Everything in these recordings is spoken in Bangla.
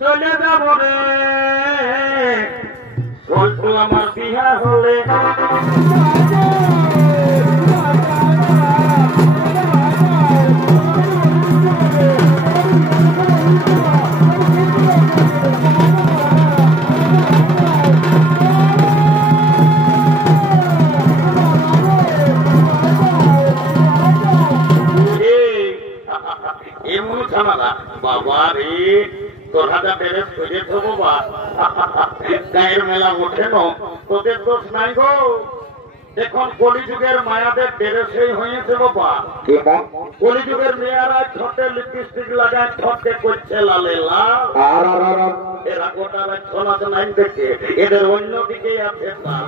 চলে যাব রে সল্টু আমার বিহা হলে এমন ঝামেলা বাবা রে তোর হাতে বেরেস করে দেবো বা গায়ের মেলা ওঠে না তোদের দোষ নাই গো এখন কলিযুগের মায়াদের বেরেসই হয়েছে বাবা কলিযুগের মেয়েরা ঠোঁটে লিপস্টিক লাগায় ঠোঁটে করছে লালে লাল এরা গোটা ছলাচ নাই দেখে এদের অন্যদিকে আছে লাল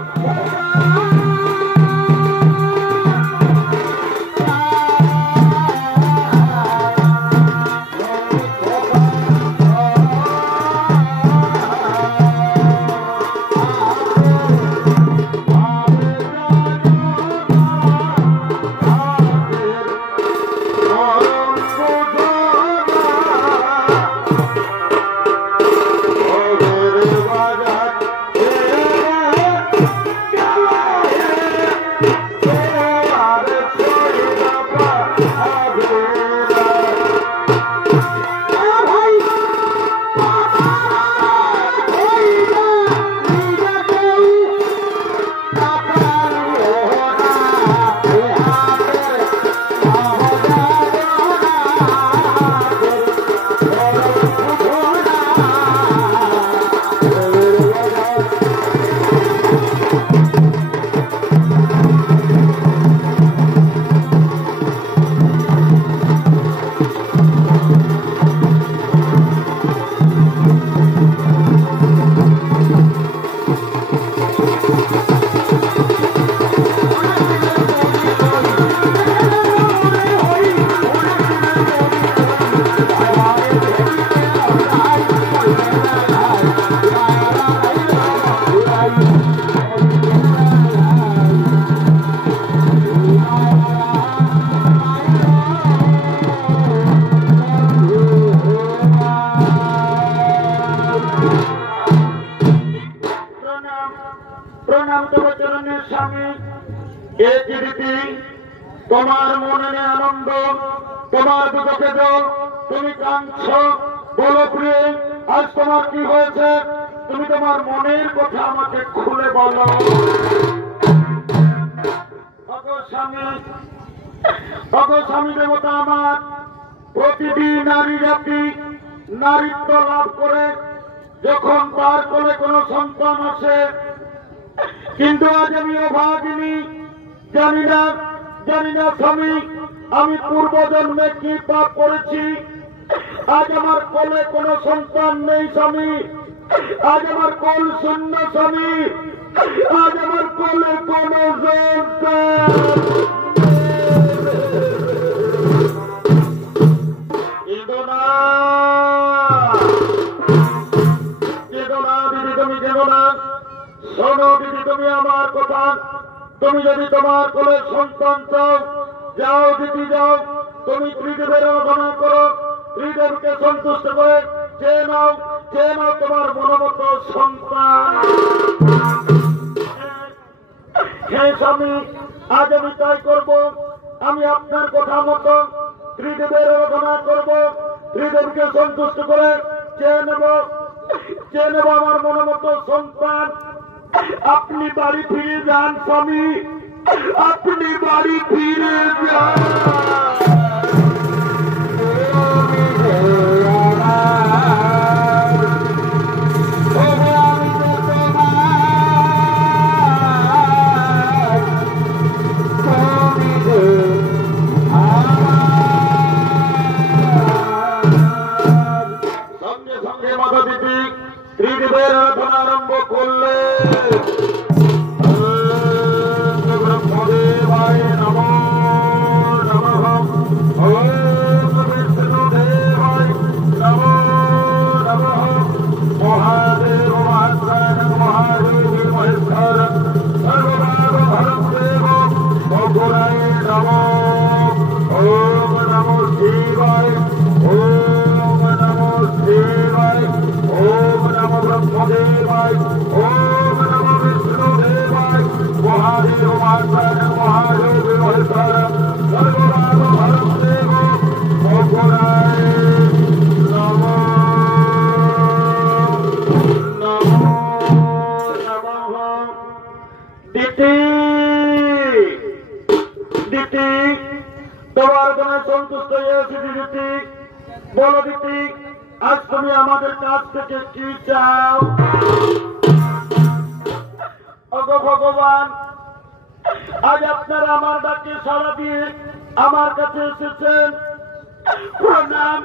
তোমার মনে আনন্দ তোমার দুঃখে তুমি কাঁদছ বলো প্রিয় আজ তোমার কি হয়েছে তুমি তোমার মনের কথা আমাকে খুলে বলো স্বামী দেবতা আমার প্রতিটি নারী জাতি নারীত্ব লাভ করে যখন তার কোলে কোনো সন্তান আসে কিন্তু আজ আমি অভাগিনী জানি না স্বামী আমি পূর্বজন্মে কি পাপ করেছি আজ আমার কোলে কোনো সন্তান নেই স্বামী আজ আমার কোল শূন্য স্বামী আজ আমার কোলে কোনো সন্তান দিদি তুমি কেন না শোনো দিদি তুমি আমার কথা তুমি যদি তোমার কোলে সন্তান চাও যাও দিদি যাও তুমি ত্রিদেবের আরাধনা করো ত্রিদেবকে সন্তুষ্ট করে চেয়ে নাও তোমার মনোমত সন্তান হ্যাঁ স্বামী আজ আমি তাই করব আমি আপনার কথা মতো ত্রিদেবের আরাধনা করব ত্রিদেবকে সন্তুষ্ট করে চেয়ে নেব আমার মনোমত সন্তান আপনি বাড়ি ফিরে যান স্বামী আপনি বাড়ি ফিরে যান সঙ্গে সঙ্গে মাতা দিদি ত্রিদেবের আরাধনা আরম্ভ করলে ব্রহ্মদেবায় নমঃ মাতার মহাদেব মহেশ্বর সর্বভাব ভারতদেব অপরায় নম দিতি দিতি তোমার কোনে সন্তুষ্ট হয়েছি দিদি বলো দিদি আজ তুমি আমাদের কাছ থেকে কি চাও ওগো ভগবান আজ আপনারা আমার ডাকে সাড়া দিয়ে আমার কাছে এসেছেন প্রণাম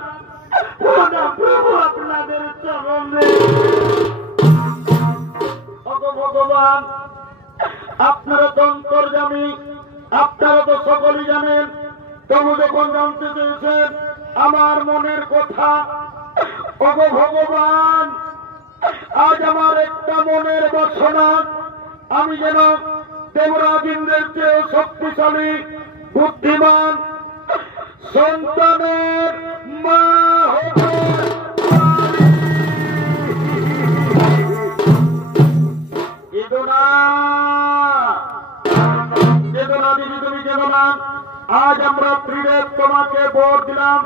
প্রণাম প্রভু আপনাদের চরণে ওগো ভগবান আপনারা তো অন্তর্যামী আপনারা তো সকলেই জানেন তবু যখন জানতে চেয়েছেন আমার মনের কথা ওগো ভগবান আজ আমার একটা মনের বাসনা আমি যেন দেবরাজ ইন্দ্রের চেয়েও শক্তিশালী বুদ্ধিমান সন্তানের মা হতে আজ আমরা ত্রিবেদ তোমাকে বর দিলাম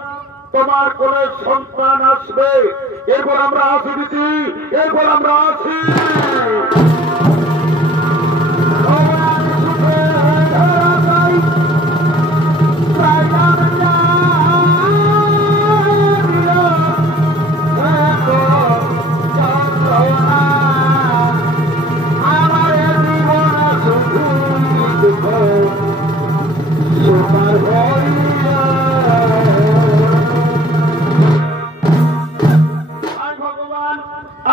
তোমার কোলে সন্তান আসবে এরপর আমরা আসি দিদি এরপর আমরা আসি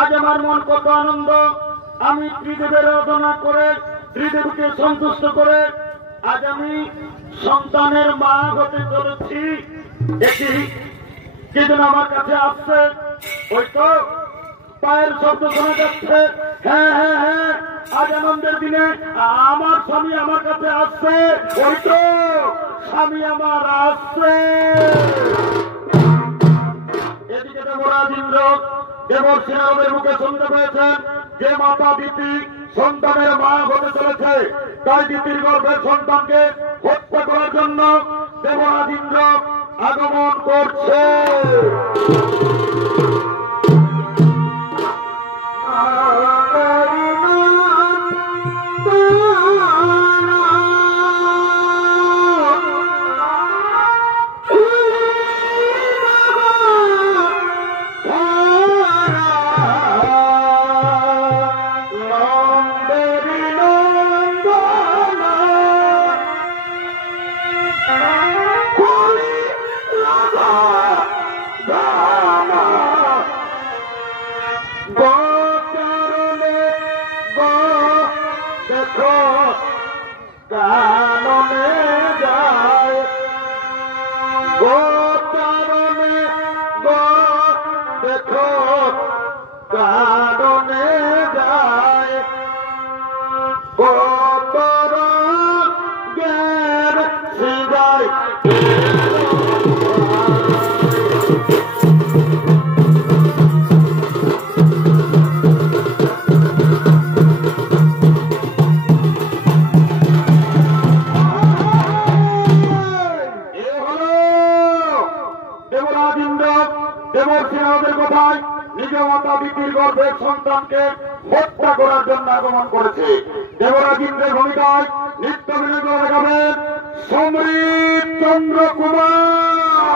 আজ আমার মন কত আনন্দ আমি ত্রিদেবের আরাধনা করে ত্রিদেবকে সন্তুষ্ট করে আজ আমি সন্তানের মা হতে চলেছি দেখি কে যেন আমার কাছে আসছে ওই তো পায়ের শব্দ শোনা যাচ্ছে হ্যাঁ হ্যাঁ হ্যাঁ আজ আনন্দের দিনে আমার স্বামী আমার কাছে আসছে ওই তো স্বামী আমার আসছে এদিকে দেবরাজ ইন্দ্র দেবর্ষি নারদের মুখে শুনতে পেয়েছেন যে মাতা দিতি সন্তানের মা হতে চলেছে তাই দিতির গর্ভের সন্তানকে হত্যা করার জন্য দেবরাজ ইন্দ্র আগমন করছে সন্তানকে হত্যা করার জন্য আগমন করেছে দেবরাজ ইন্দ্রের ভূমিকায় নৃত্য অভিনয় দেখাবেন সমীর চন্দ্র কুমার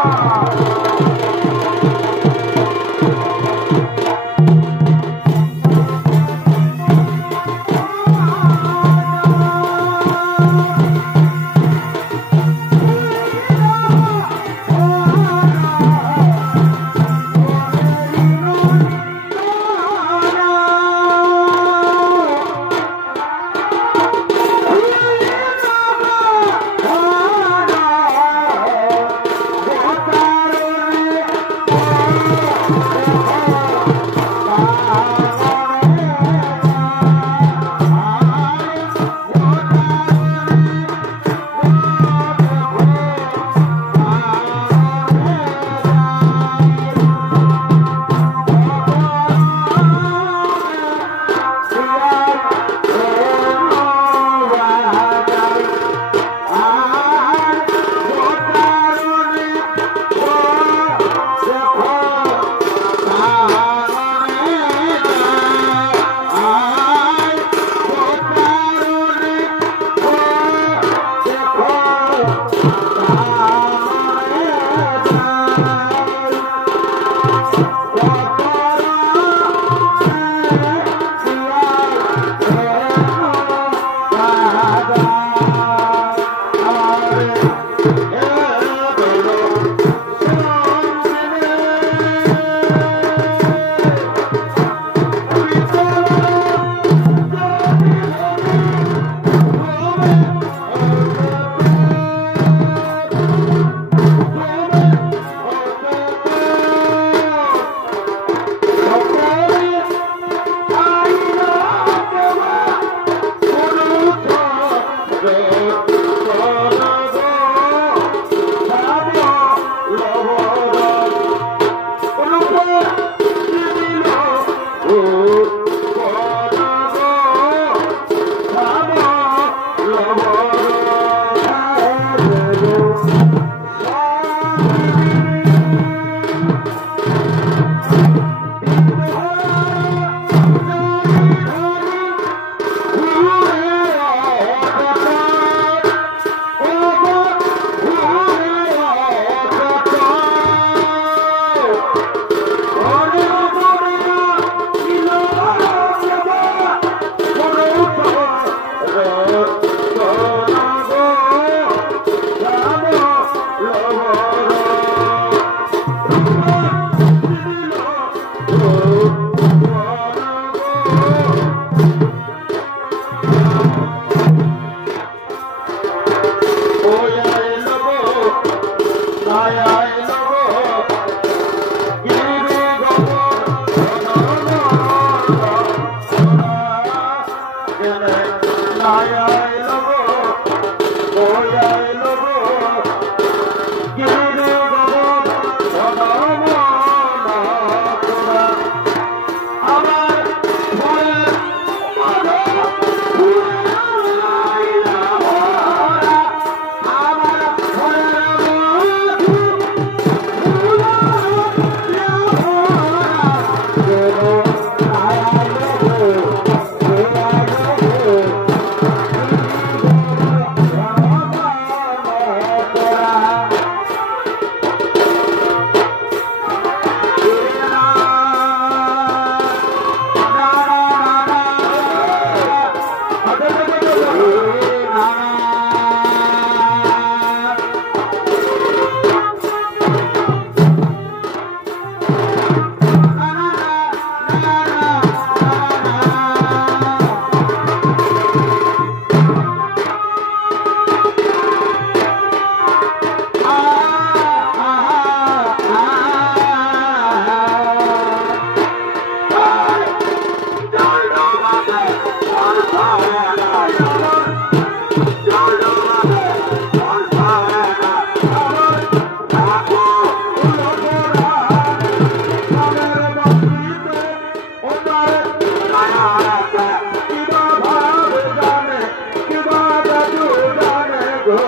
গো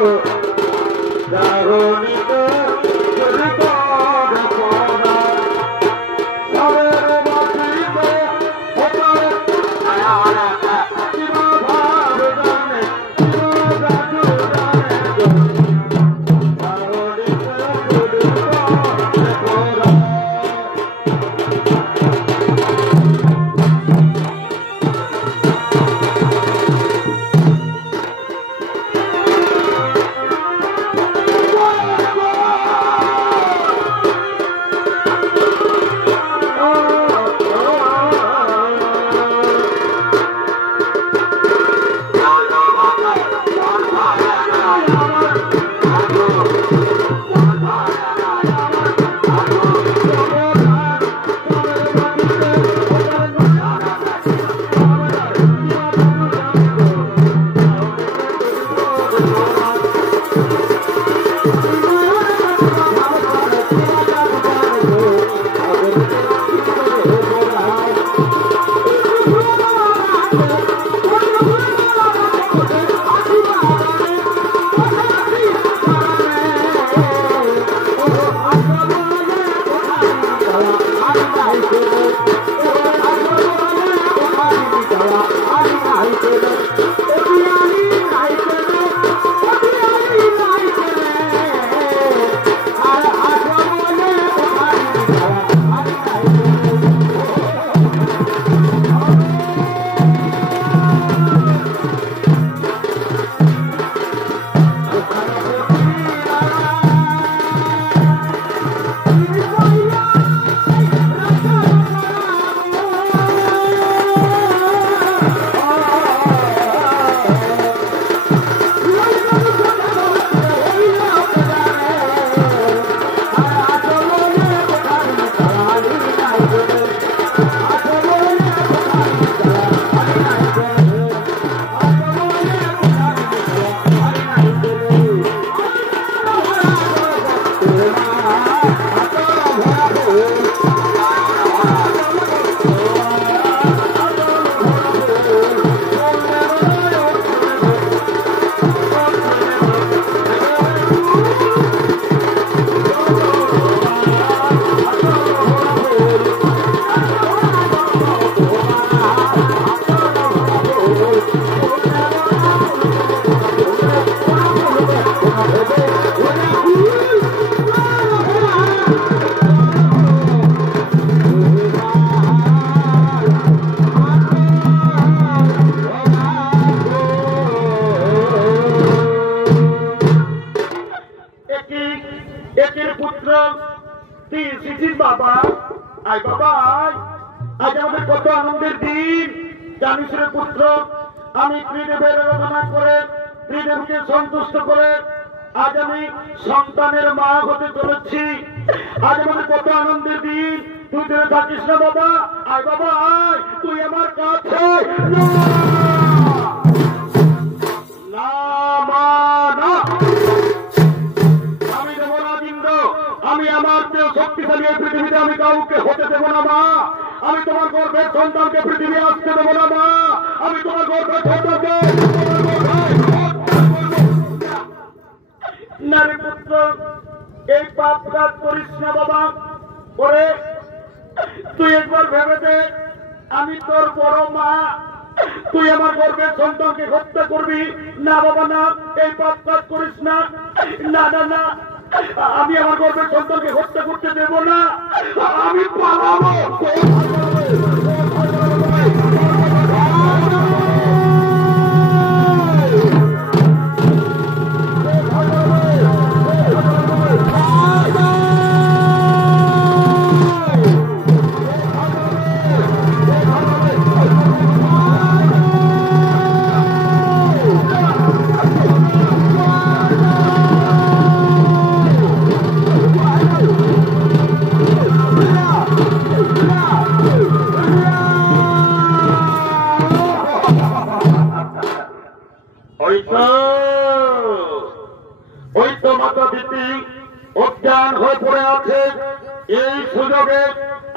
জাগরণিতে যদি পর পড়া সারের বাতিতে ওপারে কিবা ভাব জানে কিবা জাদু জানে গো জাগরণিতে যদি পর পড়া বাবা আয় বাবা আজ আমাদের কত আনন্দের দিন জানিস রে পুত্র আমি ত্রিদেবের আরাধনা করে ত্রিদেবকে সন্তুষ্ট করে আজ আমি সন্তানের মা হতে চলেছি আজ আমাদের কত আনন্দের দিন তুই ধরে থাকিস না বাবা আয় বাবা আয় তুই আমার কাছে না মা না আমি দেব না ইন্দ্র আমি আমার চেয়ে শক্তিশালী এই পৃথিবীতে আমি কাউকে হতে দেব না মা আমি তোমার গর্ভের সন্তানকে পৃথিবী আসতে দেব না মা আমি তোমার গর্ভের সন্তানকে নারী পুত্র এই পাপ কাজ করিস না বাবা করে তুই একবার ভেবে দে আমি তোর বড় মা তুই আমার গর্ভের সন্তানকে হত্যা করবি না বাবা না এই পাপ কাজ করিস না না না না আমি আমার গর্ভের সন্তানকে হত্যা করতে দেব না আমি পালাবো ওই তো মাতা দিতি অজ্ঞান হয়ে পড়ে আছে এই সুযোগে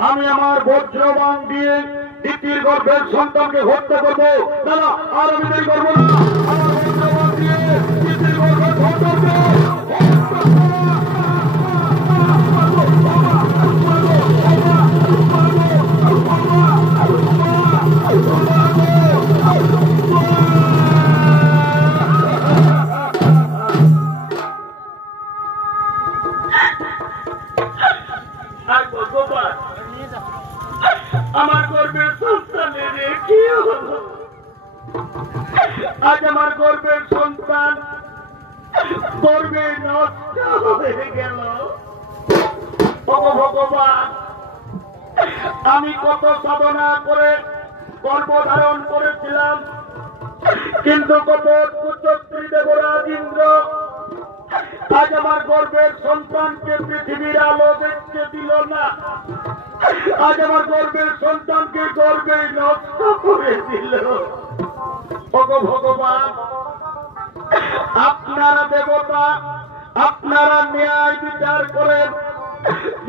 আমি আমার বজ্রবাণ দিয়ে দিতির গর্ভের সন্তানকে হত্যা করবো দাদা আর আমি দেরি করবো না আমার বজ্রবাণ দিয়ে দিতির গর্ভের গর্বে নষ্ট হয়ে গেল। ভগবান, আমি কত সাধনা করে গর্ভ ধারণ করেছিলাম, কিন্তু কত কুচক্রী দেবরাজ ইন্দ্র আজ আমার গর্বের সন্তানকে পৃথিবীর আলো দেখতে দিল না। আজ আমার গর্বের সন্তানকে গর্বে নষ্ট করে দিল। ভগবান, আপনারা দেবতা, আপনারা ন্যায় বিচার করেন।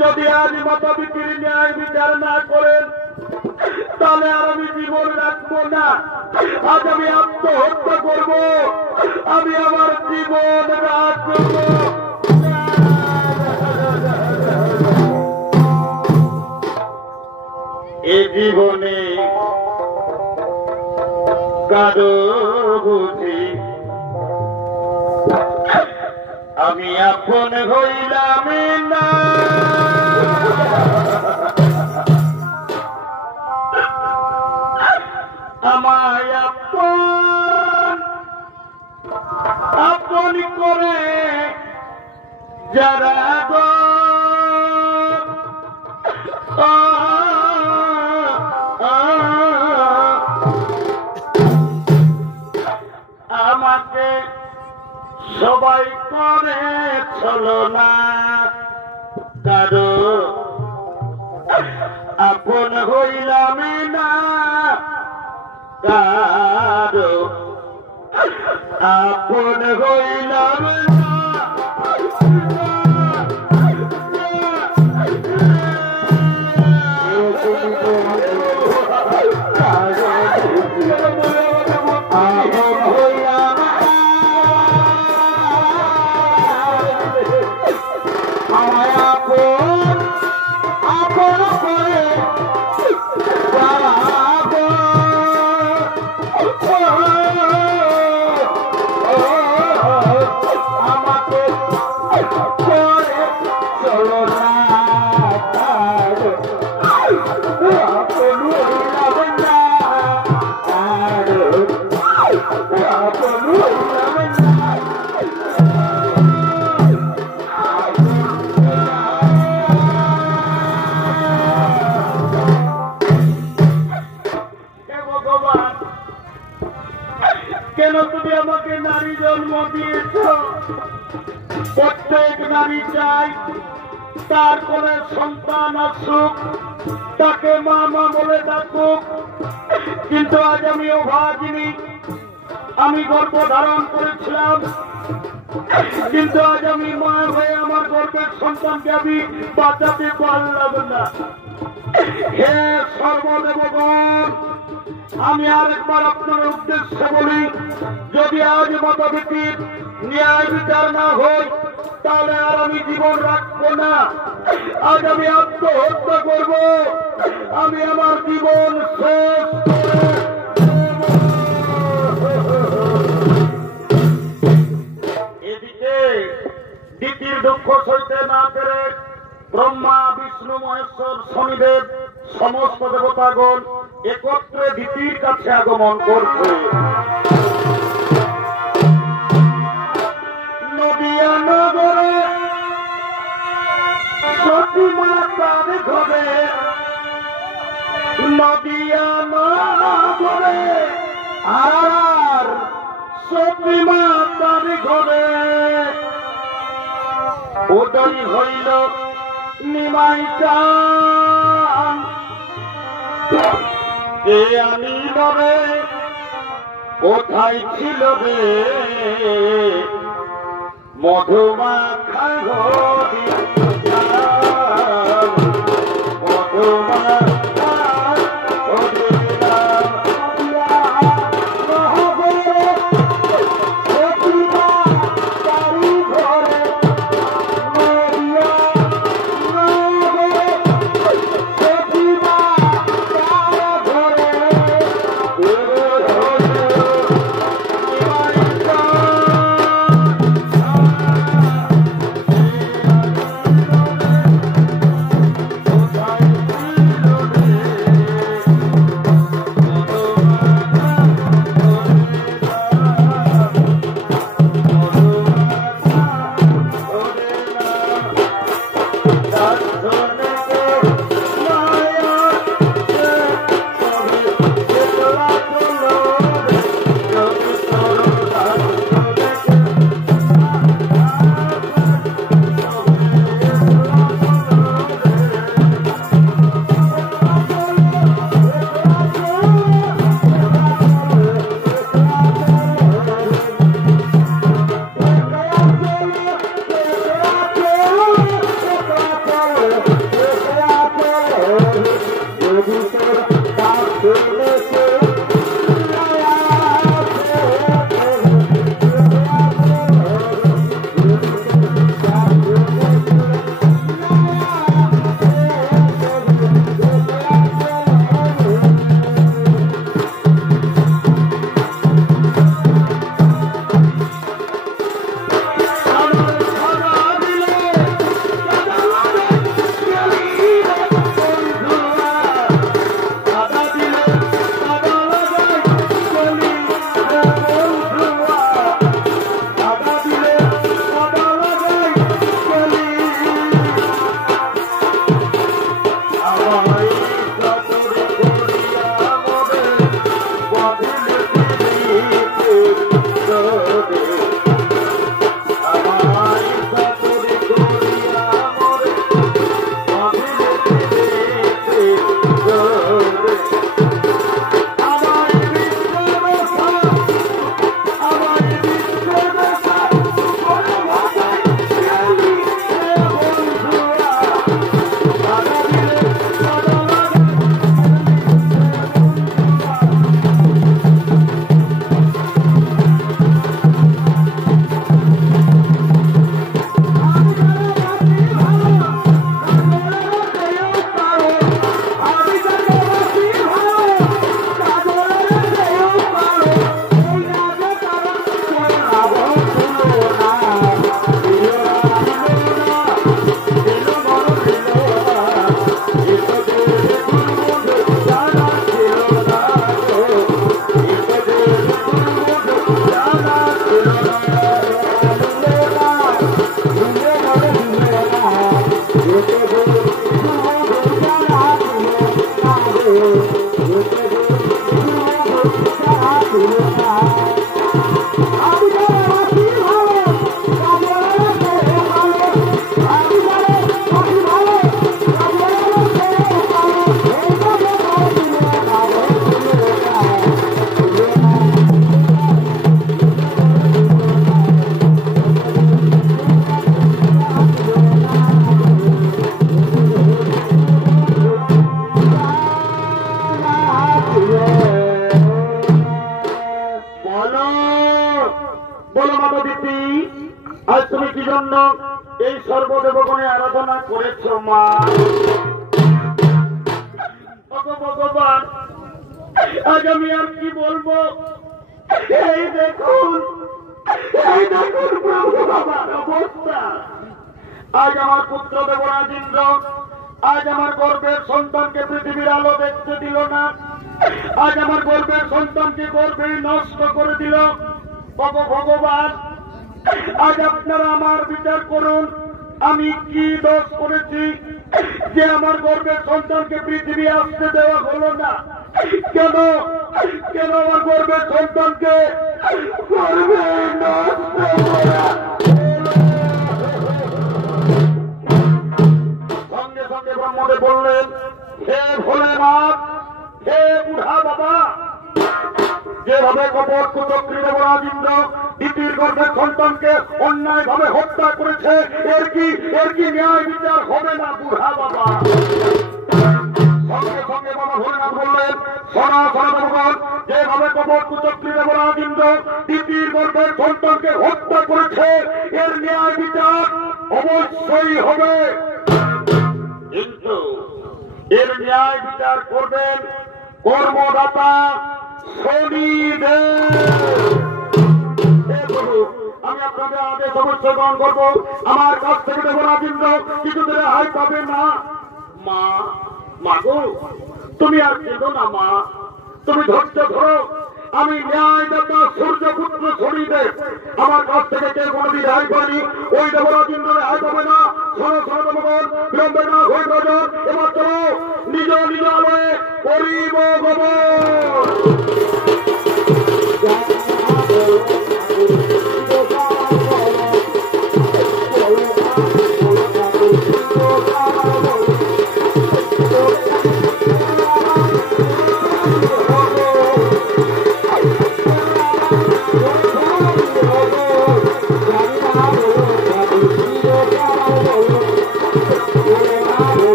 যদি আজ মাতাপিতার ন্যায় বিচার না করেন, তাহলে আর আমি জীবন রাখবো না। আজ আমি আত্মহত্যা করব, আমি আমার জীবন রাখব। এ জীবনে কারো বুঝি আমি আপন হইলাম না। আমায় আপন আপন করে যারা গো আমাকে সবাই করে ছলনা, কারো আপন হইলাম না, কারো আপন হইলাম না। কেন তুমি আমাকে নারী জন্ম দিয়েছ? প্রত্যেক নারী চাই তার কোলে সন্তান আসুক, তাকে মা মা বলে ডাকুক, কিন্তু আজ আমি অভাগিনী, আমি গর্ভ ধারণ করেছিলাম, কিন্তু আজ আমি মা হয়ে আমার গর্ভের সন্তানকে আমি বাঁচাতে পারলাম না। হে সর্বদেবগণ, আমি আরেকবার আপনার উদ্দেশ্যে বলি, যদি আজ মাতাপিতার ন্যায় বিচার না হয়, তাহলে আর আমি জীবন রাখবো না। আজ আমি আত্মহত্যা করব, আমি আমার জীবন শেষ করে। এদিকে দিতির দুঃখ সইতে না পেরে ব্রহ্মা, বিষ্ণু, মহেশ্বর, শনিদেব সমস্ত দেবতাগণ একত্রে দিতির কাছে আগমন করছে। নদিয়া নগরে সতী মাতার ঘরে, নদিয়া নগরে আর সতী মাতার ঘরে উদয় হইল নিমাই চান। যে আনিল রে, কোথায় ছিল রে মধুমাখা হরি মধুমাখা হরি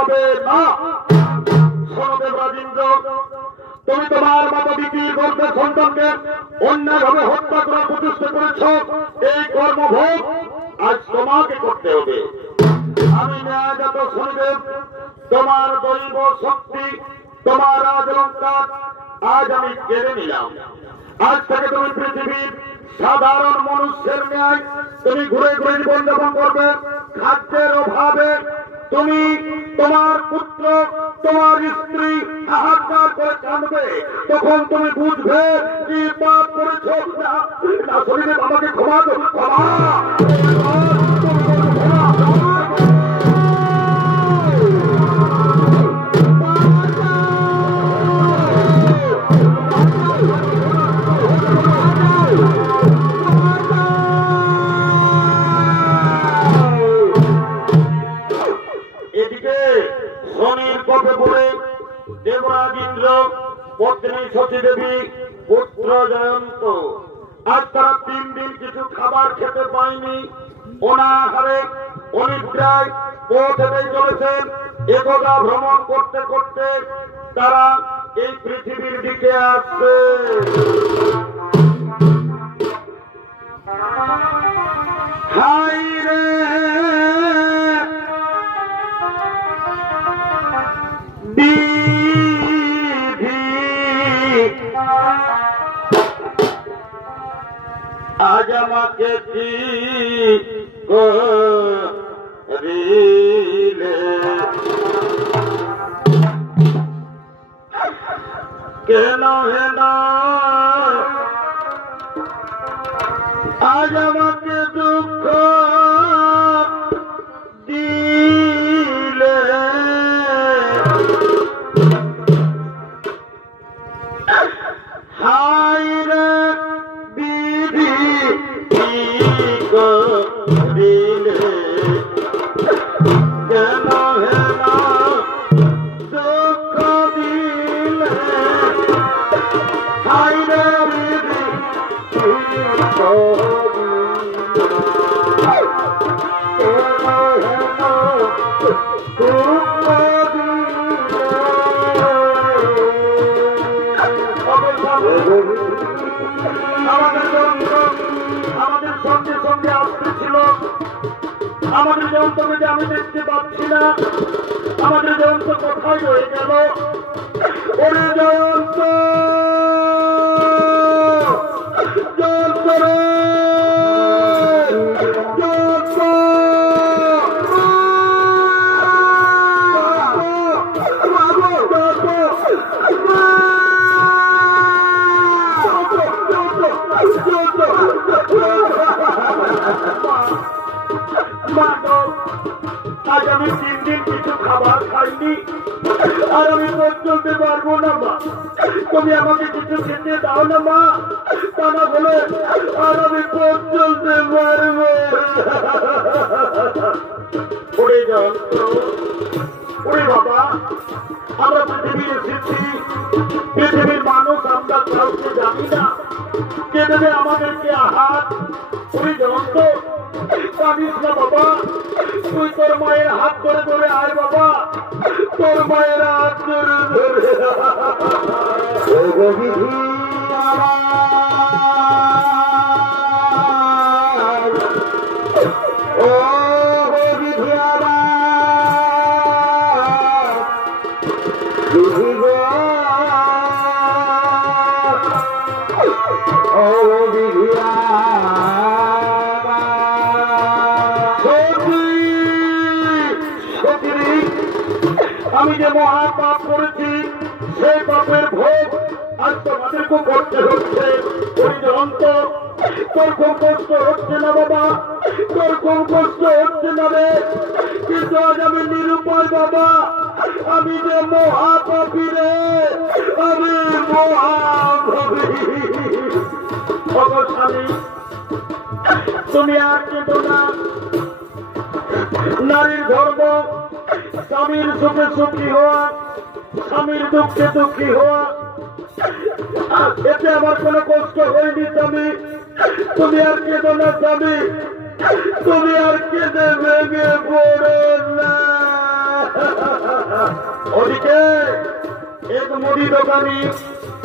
হবে না। শোনদেব রাজেন্দ্র, তুমি তোমার মাতা বিটির গর্ভের সন্তানকে অন্যায়ভাবে হত্যা করার প্রচেষ্টা করেছ। এই কর্মভোগ আজ তোমাকে করতে হবে। আমি ন্যায়জাত শনিদেব, তোমার দৈব শক্তি, তোমার রাজলঙ্কার আজ আমি কেড়ে নিলাম। আজ থেকে তুমি পৃথিবীর সাধারণ মানুষের ন্যায় তুমি ঘুরে ঘুরে জীবনযাপন করবে। খাদ্যের অভাবে তুমি, তোমার পুত্র, তোমার স্ত্রী হাহাকার করে কাঁদবে। তখন তুমি বুঝবে কি পাপ করেছ। না শরীরে আমাকে ক্ষমা দো, ক্ষমা। শনির কোপে পড়ে দেবরাজ ইন্দ্র, পত্নী সতীদেবী, পুত্র জয়ন্ত আজ তারা 3 দিন কিছু খাবার খেতে পায়নি। অনাহারে অনিদ্রায় পথে চলেছেন। একদা ভ্রমণ করতে করতে তারা এই পৃথিবীর দিকে আসছে। হাই রে আজ আমাকে কি করিলে, কেন হেন আজ আমাকে দুঃখ দিলে। হাই রে বিধি দিলে, কেন হেন দুঃখ দিলে। হাই রে বিধি আমাদের সঙ্গে সঙ্গে আসতেছিল। আমাদের যন্ত্রকে আমি দেখতে পাচ্ছি না। আমাদের যন্ত্র কোথায় রয়ে গেল? ওরে জয়ন্ত, যন্ত্র আজ আমি 3 দিন কিছু খাবার খাইনি, আর আমি পথ চলতে পারবো না। মা, তুমি আমাকে কিছু খেতে দাও না মা, তা না বলে আর আমি পথ চলতে পারবো। ওরে যন্ত্র, ওরে বাবা, আমরা পৃথিবী এসেছি, পৃথিবীর মানুষ আমরা কাউকে জানি না, কে দেবে আমাদেরকে আহার। ওরে যন্ত্র, কাঁদিস না বাবা, তুই তোর মায়ের হাত ধরে ধরে আয় বাবা, তোর মায়ের হাত ধরে ধরে। ও বিধি আমি যে মহা পাপ করেছি, সেই পাপের ভোগ আজ তোমাদেরকে করতে হচ্ছে। ওই জয়ন্ত, তোর খুব কষ্ট হচ্ছে না বাবা, তোর খুব কষ্ট হচ্ছে না রে, কিন্তু আজ আমি নিরুপায় বাবা। আমি যে মহা পাপী রে, আমি মহা পাপী। স্বামী, তুমি আর কেঁদো না। নারীর ধর্ম স্বামীর সুখে সুখী হওয়া, স্বামীর দুঃখে দুঃখী হওয়া, এতে আমার কোনো কষ্ট হয়নি স্বামী। তুমি আর কেঁদো না স্বামী, তুমি আর কেঁদে ভেঙে পড়ো না। ওদিকে এক মুদি দোকানি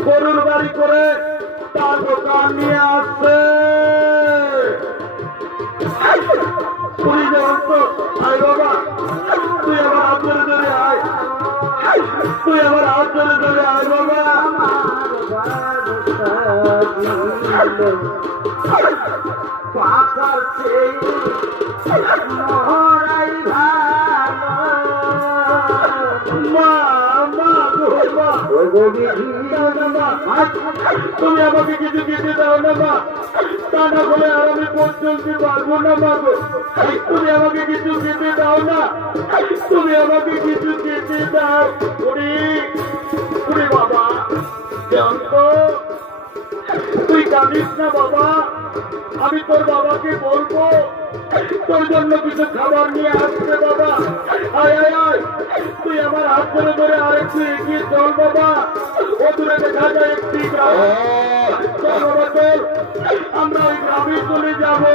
গরুর গাড়ি করে তার দোকান নিয়ে আসছে। তুই যেমন তো আয় বাবা, তুই আমার হাত ধরে ধরে আয়, তুই আমার হাত ধরে ধরে আয় বাবা। তুমি আমাকে কিছু খেতে দাও না মা, তা না বলে আর আমি পথ চলতে পারবো না মা গো। তুমি আমাকে কিছু খেতে দাও না, তুমি আমাকে কিছু খেতে দাও। ওরে বাবা জানত, তুই কাঁদিস না বাবা, আমি তোর বাবাকে বলবো তোর জন্য কিছু খাবার নিয়ে আসছে বাবা। আয় আয় আয়, তুই আমার হাত ধরে ধরে আরেকটু এগিয়ে চল বাবা। ও দূরে দেখা যায় একটি গ্রাম, চল বাবা চল, আমরা ওই গ্রামে চলে যাবো।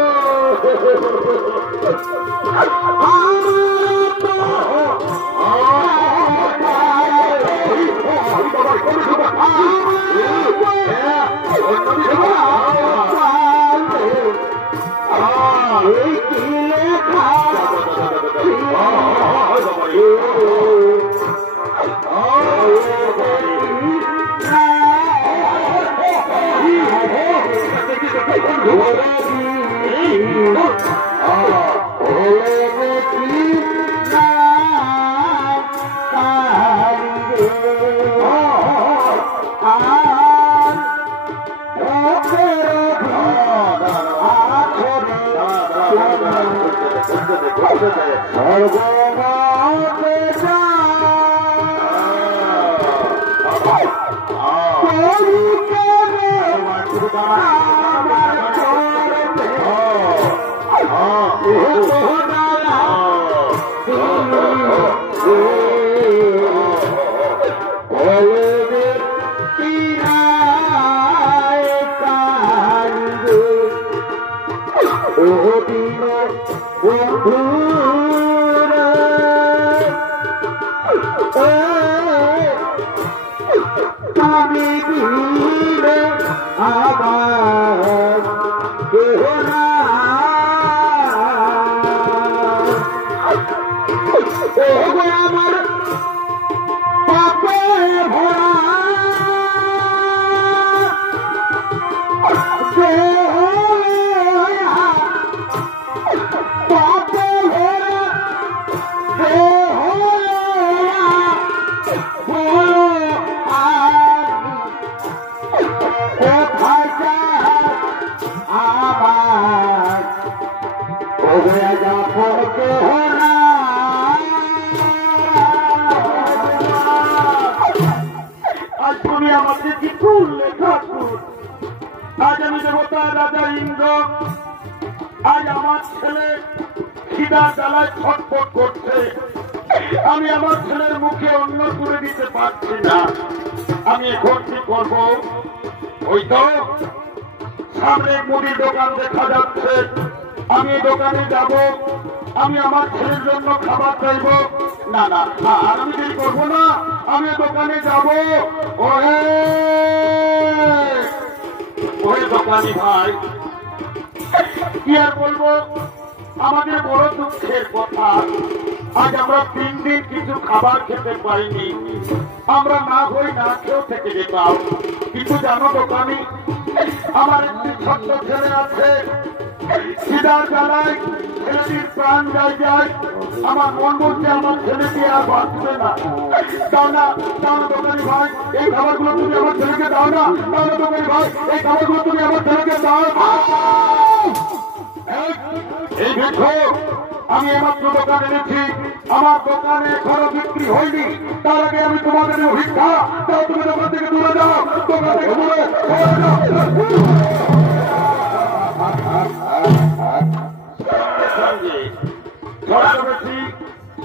আজ আমি দেবতা রাজা ইন্দ্র, আজ আমার ছেলে খিদা জ্বালায় ছটফট করছে, আমি আমার ছেলের মুখে অন্ন তুলে দিতে পারছি না। আমি এখন কি করব? ওই তো সামনে মুড়ি দোকান দেখা যাচ্ছে, আমি দোকানে যাব, আমি আমার ছেলের জন্য খাবার চাইব। না না না, আর আমি দেরি করবো না, আমি দোকানে যাব। ওই দোকানি ভাই, কি আর বলবো, আমাদের বড় দুঃখের কথা, আজ আমরা 3 দিন কিছু খাবার খেতে পারিনি, আমরা না হই না খেয়েও থেকে যেতাম। কিন্তু জানো দোকানি, আমার একটি ছোট্ট ছেলে আছে, খিদার জ্বালায় ছেলেটির প্রাণ যায়, আমার মন বলছে আমার ছেলেটি আর বাঁচবে না। দাও না, দাও না দোকানি ভাই, এই খাবারগুলো তুমি আমার ছেলেকে দাও না। দাও না দোকানি ভাই, এই খাবারগুলো তুমি আমার ছেলেকে দাও। এই দেখো, আমি এইমাত্র দোকান এনেছি, আমার দোকানে এখনো বিক্রি হয়নি, তার আগে আমি তোমাদের ভিক্ষা দাও, তুমি দোকান থেকে দূরে যাও, দোকান থেকে দূরে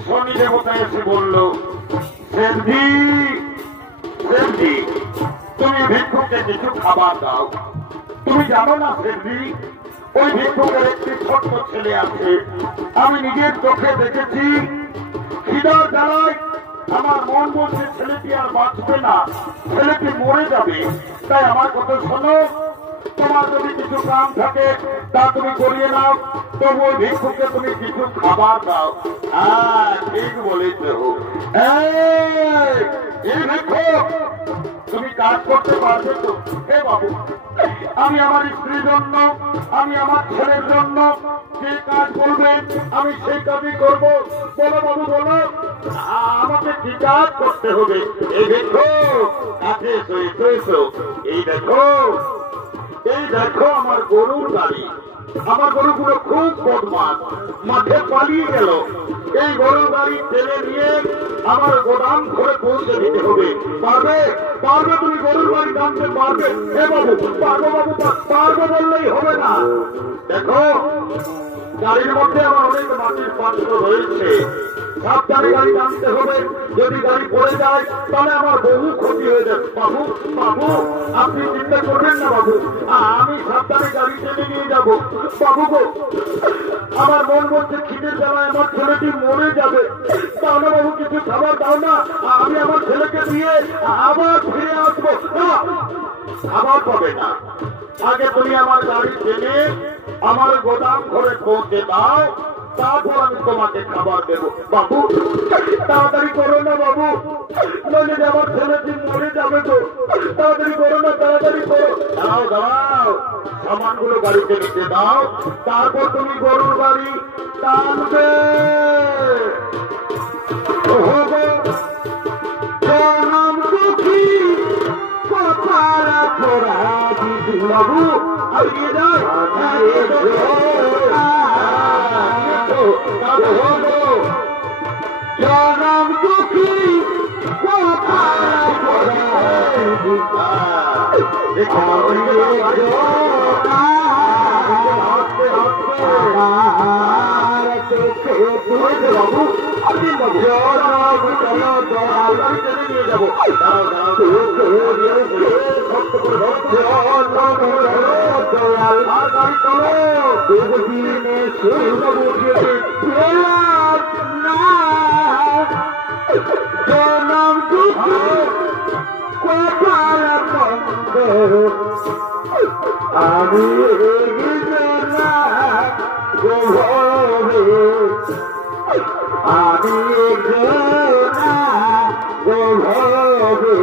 শনি দেবতা এসে বলল, সেনজি সেনজি, তুমি ভিক্ষুকে কিছু খাবার দাও। তুমি জানো না সেনজি, ওই ভিক্ষুকের একটি ছোট্ট ছেলে আছে, আমি নিজের চোখে দেখেছি, খিদার জ্বালায় আমার মন বলছে ছেলেটি আর বাঁচবে না, ছেলেটি মরে যাবে। তাই আমার কথা শোনো, তোমার যদি কিছু কাম থাকে তা তুমি করিয়ে নাও, তবু ওই ভিক্ষুককে তুমি কিছু খাবার দাও। হ্যাঁ ঠিক বলেছ। এই ভিক্ষুক, তুমি কাজ করতে পারবে তো? হে বাবু, আমি আমার স্ত্রীর জন্য, আমি আমার ছেলের জন্য যে কাজ করবেন আমি সেই কাজই করব। বলো বাবু বলো, আমাকে কি কাজ করতে হবে? এই দেখো কাছে এসো, এই দেখো, এই দেখো আমার গরুর গাড়ি। আমার গরুগুলো খুব বদমাশ, মাঠে পালিয়ে গেল। এই গরুর গাড়ি টেনে নিয়ে আমার গোদাম ঘরে পৌঁছে দিতে হবে। পারবে? পারবে তুমি গরুর গাড়ি টানতে পারবে? হে বাবু পারবো, বাবু পারবো বললেই হবে না। দেখো গাড়ির মধ্যে আমার অনেক মাটির পাত্র রয়েছে, সাবধানে গাড়ি টানতে হবে। যদি গাড়ি পড়ে যায় তাহলে আমার বহু ক্ষতি হয়ে যাবে। বাবু বাবু আপনি চিন্তা করবেন না বাবু, আমি সাবধানে গাড়ি টেনে নিয়ে যাবো। বাবু গো, আমার মন বলছে খিদের জ্বালায় আমার ছেলেটি মরে যাবে। তাহলে বাবু কিছু খাবার দাও না, আমি আমার ছেলেকে দিয়ে আবার ফিরে আসবো। না, খাবার পাবে না। আগে তুমি আমার গাড়ি টেনে আমার গোদাম ঘরে পৌঁছে দাও, তারপর আমি তোমাকে খাবার দেবো। বাবু তাড়াতাড়ি করো না বাবু, নইলে আমার ছেলেটি মরে যাবে তো। তাড়াতাড়ি করো না, তাড়াতাড়ি করো। দাও দাও, সামানগুলো গাড়িতে নিতে দাও, তারপর তুমি গরুর গাড়ি টানবে। বাবু এগিয়ে যাও, জনম দুঃখী বাবু আপনি নিয়ে যাবো। জনম দুঃখী আমি আমি আমি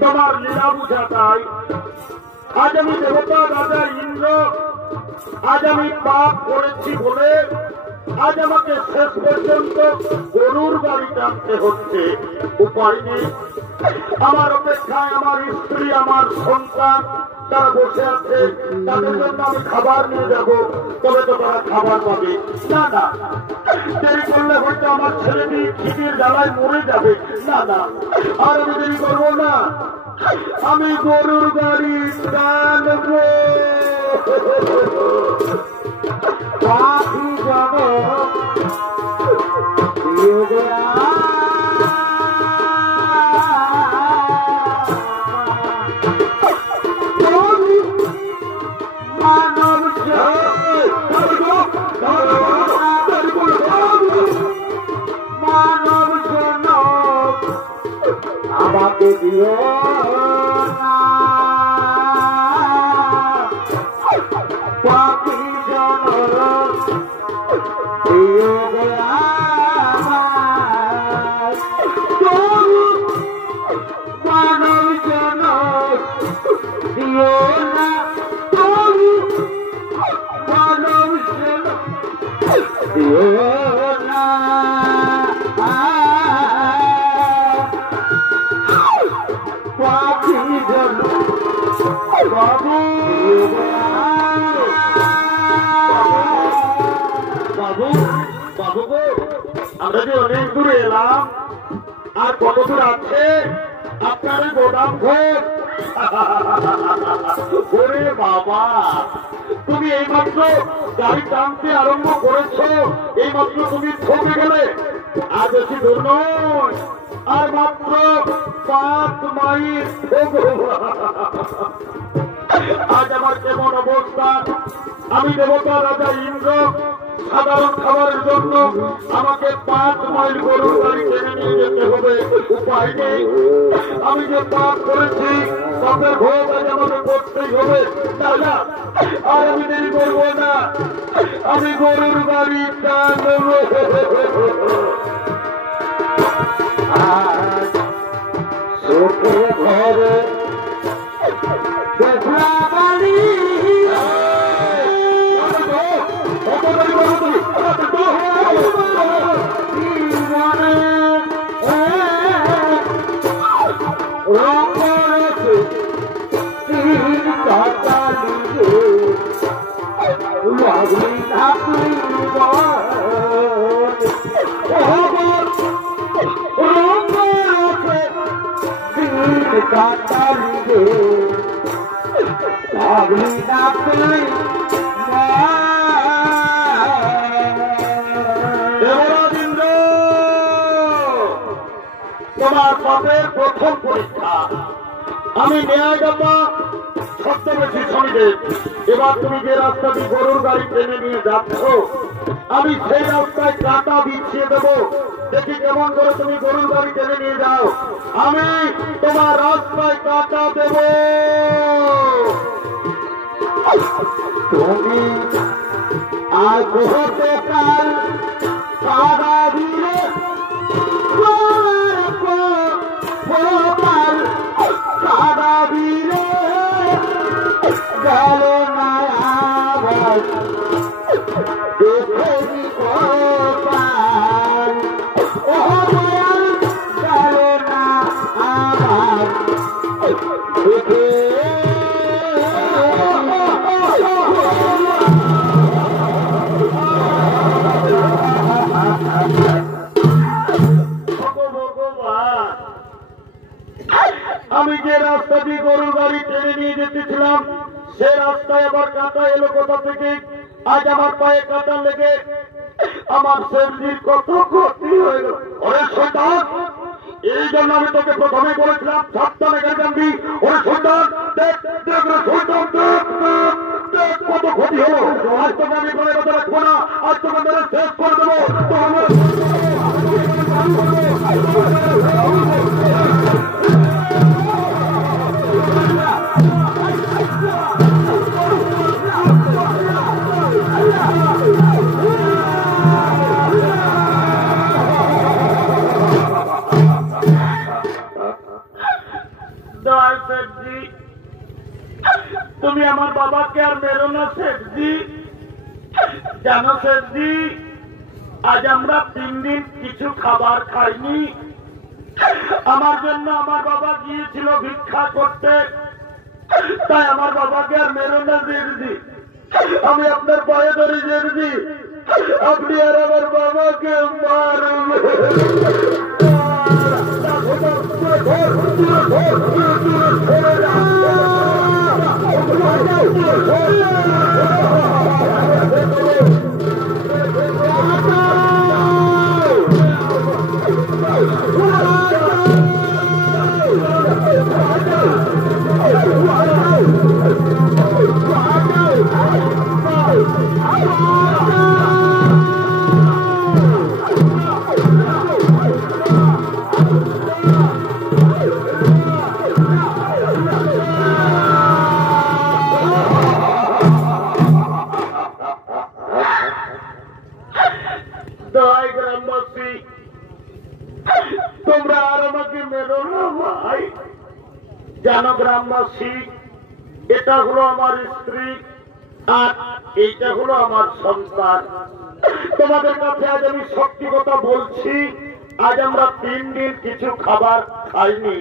তোমার লীলা বুঝা তাই। আজ আমি দেবতা রাজা ইন্দ্র, আজ আমি পাপ করেছি বলে আজ আমাকে শেষ পর্যন্ত গরুর গাড়ি টানতে হচ্ছে। উপায় নেই, আমার অপেক্ষায় আমার স্ত্রী, আমার সন্তান তারা বসে আছে, তাদের জন্য আমি খাবার নিয়ে যাব, তবে তো তারা খাবার পাবে। না না, দেরি করলে হয়তো আমার ছেলেটি খিদের জ্বালায় মরে যাবে। না না, আর আমি দেরি করবো না, আমি গরুর গাড়ি টানবো। পাখি যাব মানব জন আমাকে দিও না, পাখি জন দিও মানব জন দিও না, মানব জন দিও না। পাখি জন বাবু বাবু বাবু গো, আমরা যে অনেক দূরে এলাম, আর কত দূর আছে আপনার গোদাম ঘর? ওরে বাবা, তুমি এইমাত্র গাড়ি টানতে আরম্ভ করেছো, এইমাত্র তুমি ঠকে গেলে। আর বেশি দূর নয়, আর মাত্র 5 মাইল। আজ আমার কেমন অবস্থা! আমি দেবতা রাজা ইন্দ্র, সাধারণ খাবারের জন্য আমাকে 5 মাইল গরুর গাড়ি টেনে নিয়ে যেতে হবে। উপায় নেই, আমি যে পাপ করেছি পাপের ভোগ আজ আমাকে করতেই হবে। দাদা, আর আমি দেরি করবো না, আমি গরুর গাড়ি টানবো। সুখে ঘরে দেখলা বাড়ি, তোমার পাপের প্রথম পরীক্ষা আমি ন্যায়দাতা ছদ্মবেশী শনিদেব। এবার তুমি যে রাস্তা দিয়ে গরুর গাড়ি টেনে নিয়ে যাচ্ছ, আমি সেই রাস্তায় কাঁটা বিছিয়ে দেবো। দেখি কেমন করে তুমি গরুর গাড়ি টেনে নিয়ে যাও। আমি তোমার রাস্তায় কাঁটা দেব। তুমি আজ হতে কাল কাঁটা দিয়ে কাঁটা দিয়ে গেল না আবার দেখে গোপাল, ও গেল না আবার দেখে। আমি যে রাস্তা দিয়ে গরুর গাড়ি টেনে নিয়ে যেতেছিলাম সে রাস্তায় আবার কাঁটা এলো কোথা থেকে? আজ আমার পায়ে কাঁটা লেগে আমার শরীর কত ক্ষতি হয়ে গেল। ওরে শয়তান, এই জন্য আমি তোকে প্রথমে বলেছিলাম সাবধানে গাড়ি জানবি। ওরে শয়তান, দেখ দেখ রে শয়তান, দেখ দেখ কত ক্ষতি হলো। আজ তোকে আমি বলে কথা রাখবো না, আজ তোকে মেরে শেষ করে দেবো। তো আমার তুমি আমার বাবাকে আর মেরো না শেঠজি। জানো শেঠজি, আজ আমরা 3 দিন কিছু খাবার খাইনি। আমার জন্য আমার বাবা গিয়েছিল ভিক্ষা করতে, তাই আমার বাবাকে আর মেরো না শেঠজি। আমি আপনার পায়ে ধরে শেঠজি, আপনি আর আমার বাবাকে তোমরা আর আমাকে মেরো না ভাই। জানো গ্রামবাসী, এটা হলো আমার স্ত্রী আর এইটা হলো আমার সন্তান। তোমাদের কাছে আজ আমি সত্যি কথা বলছি, আজ আমরা 3 দিন কিছু খাবার খাইনি।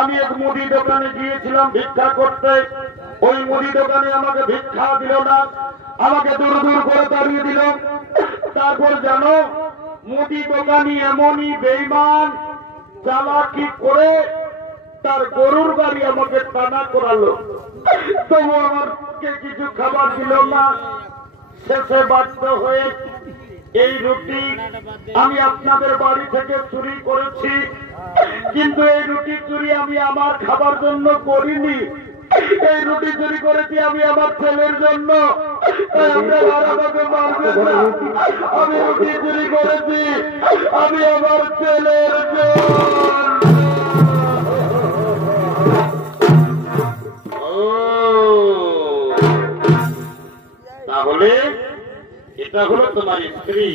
আমি এক মুদি দোকানে গিয়েছিলাম ভিক্ষা করতে, ওই মুদি দোকানে আমাকে ভিক্ষা দিল না, আমাকে দূর দূর করে দাঁড়িয়ে দিল। তারপর জানো, মুদি দোকানি এমনই বেঈমান চালাকি করে তার গরুর গাড়ি আমাকে টানা করালো, তবু আমাকে কিছু খাবার দিল না। শেষে বাধ্য হয়ে এই রুটি আমি আপনাদের বাড়ি থেকে চুরি করেছি, কিন্তু এই রুটি চুরি আমি আমার খাবার জন্য করিনি। এই রুটি চুরি করেছি আমি আমার ছেলের জন্য। আমাকে মারবেন না, আমি রুটি চুরি করেছি আমি আমার ছেলের জন্য। তাহলে এটা হলো তোমার স্ত্রী।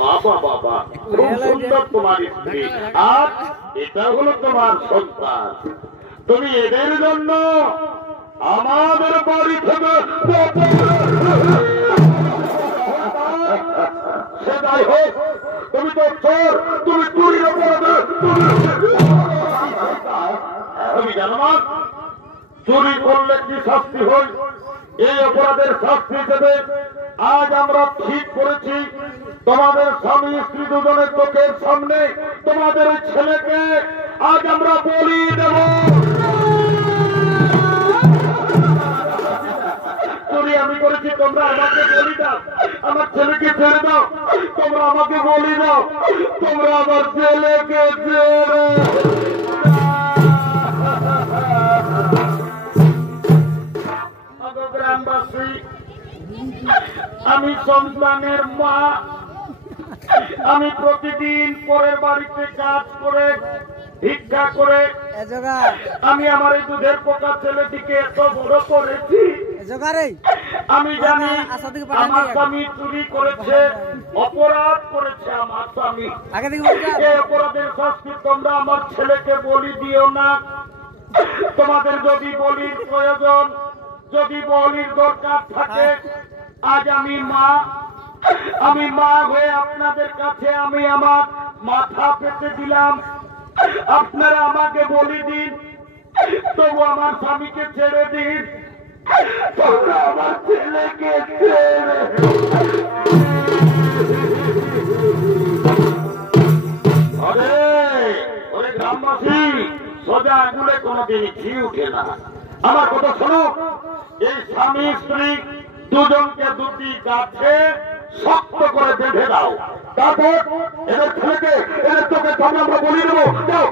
বাবা বাবা, খুব সুন্দর তোমার স্ত্রী। আর এটা হলো তোমার সন্তান। তুমি এদের জন্য আমাদের বাড়ি থেকে সেটাই হোক, তুমি তো চোর, তুমি চুরি অপরাধে তুমি জানো না চুরি করলে কি শাস্তি হয়? এই অপরাধের শাস্তি হিসেবে আজ আমরা ঠিক করেছি তোমাদের স্বামী স্ত্রী দুজনের চোখের সামনে তোমাদের ছেলেকে আজ আমরা বলি দেব। চুরি আমি করেছি, তোমরা আমাকে বলি দাও, আমার ছেলেকে ছেড়ে দাও। তোমরা আমাকে বলি দাও, তোমরা আমার ছেলেকে ছেড়ে। গ্রামবাসী, আমি সন্তানের মা। আমি প্রতিদিন পরের বাড়িতে কাজ করে ভিক্ষা করে আমি আমার এই দুধের পোকা ছেলেটিকে এত বড় করেছি। আমি জানি আমার স্বামী চুরি করেছে, অপরাধ করেছে আমার স্বামী। এই অপরাধের শাস্তি তোমরা আমার ছেলেকে বলি দিও না। তোমাদের যদি বলির প্রয়োজন, যদি বলির দরকার থাকে, আজ আমি মা হয়ে আপনাদের কাছে আমি আমার মাথা পেতে দিলাম। আপনারা আমাকে বলি দিন, তবু আমার স্বামীকে ছেড়ে দিন। তোমরা আমার ছেলেকে ছেড়ে। ওরে গ্রামবাসী, সোজা আঙুলে কোনোদিন ঘি উঠে না। আমার কথা শোনো, এই স্বামী স্ত্রী দুজনকে দুটি গাছে শক্ত করে বেঁধে দাও। তারপর এদের ছেলেকে এদের চোখের সামনে আমরা বলি দেবো। যাও,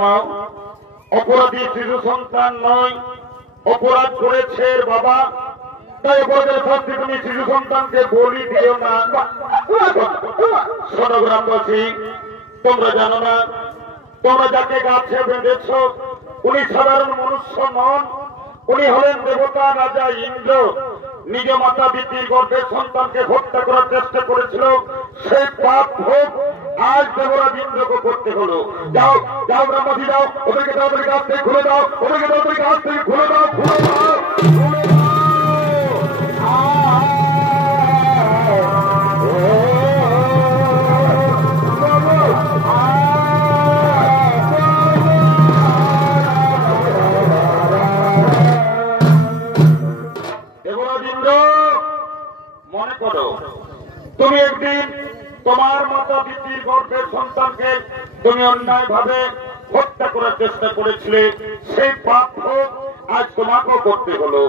নামাও। অপরাধী শিশু সন্তান নয়, অপরাধ করেছে বাবা, তাই অপরাধের শাস্তি তুমি শিশু সন্তানকে বলি দিও না। শোনো গ্রামবাসী, তোমরা জানো না, তোমরা যাকে গাছে বেঁধেছ উনি সাধারণ মনুষ্য নন, উনি হলেন দেবতা রাজা ইন্দ্র। নিজ মাতা বিটির গর্ভের সন্তানকে হত্যা করার চেষ্টা করেছিল, সেই পাপ ভোগ আজ দেবরাজ ইন্দ্রকে করতে হলো। যাও যাও গ্রামবাসী, যাও, ওদেরকে তাড়াতাড়ি গাছ থেকে খুলে দাও, ওদেরকে তাড়াতাড়ি গাছ থেকে খুলে দাও, খুলে দাও। মনে করো তুমি একদিন তোমার মাতা পিতার গর্ভের সন্তানকে তুমি অন্যায় ভাবে হত্যা করার চেষ্টা করেছিলে, সেই পাপ আজ তোমাকেও করতে হলো।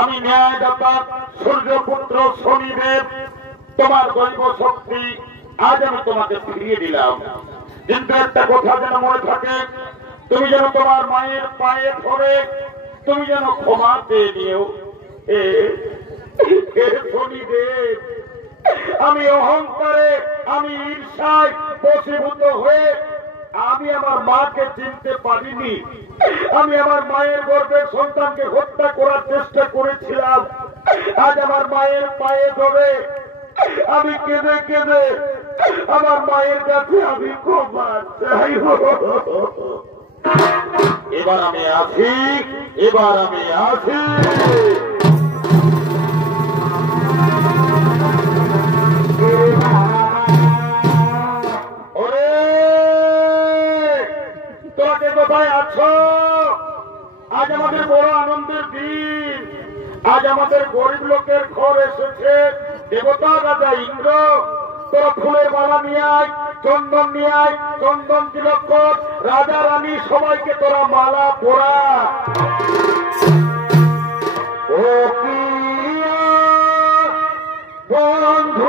আমি ন্যায়দাতা সূর্যপুত্র শনিদেব, তোমার দৈব শক্তি আজ আমি তোমাকে ফিরিয়ে দিলাম। কিন্তু একটা কথা যেন মনে থাকে, তুমি যেন তোমার মায়ের পায়ে ধরে তুমি যেন ক্ষমা পেয়ে নিও। শনিদেব, আমি অহংকারে, আমি ঈর্ষায় বশীভূত হয়ে আমি আমার মাকে চিনতে পারিনি। আমি আমার মায়ের গর্ভের সন্তানকে হত্যা করার চেষ্টা করেছিলাম। আজ আমার মায়ের পায়ে ধরে আমি কেঁদে কেঁদে আমার মায়ের কাছে আমি ক্ষমা চাই। এবার আমি আসি, এবার আমি আসি। কোথায় আছো? আজ আমাদের বড় আনন্দের দিন। আজ আমাদের গরিব লোকের ঘর এসেছে দেবতা রাজা ইন্দ্র। তোরা ফুলের মালা নিয়ে আয়, চন্দন নিয়ে আয়, চন্দন তিলক কর, রাজা রানী সবাইকে তোরা মালা পরা। ও বন্ধু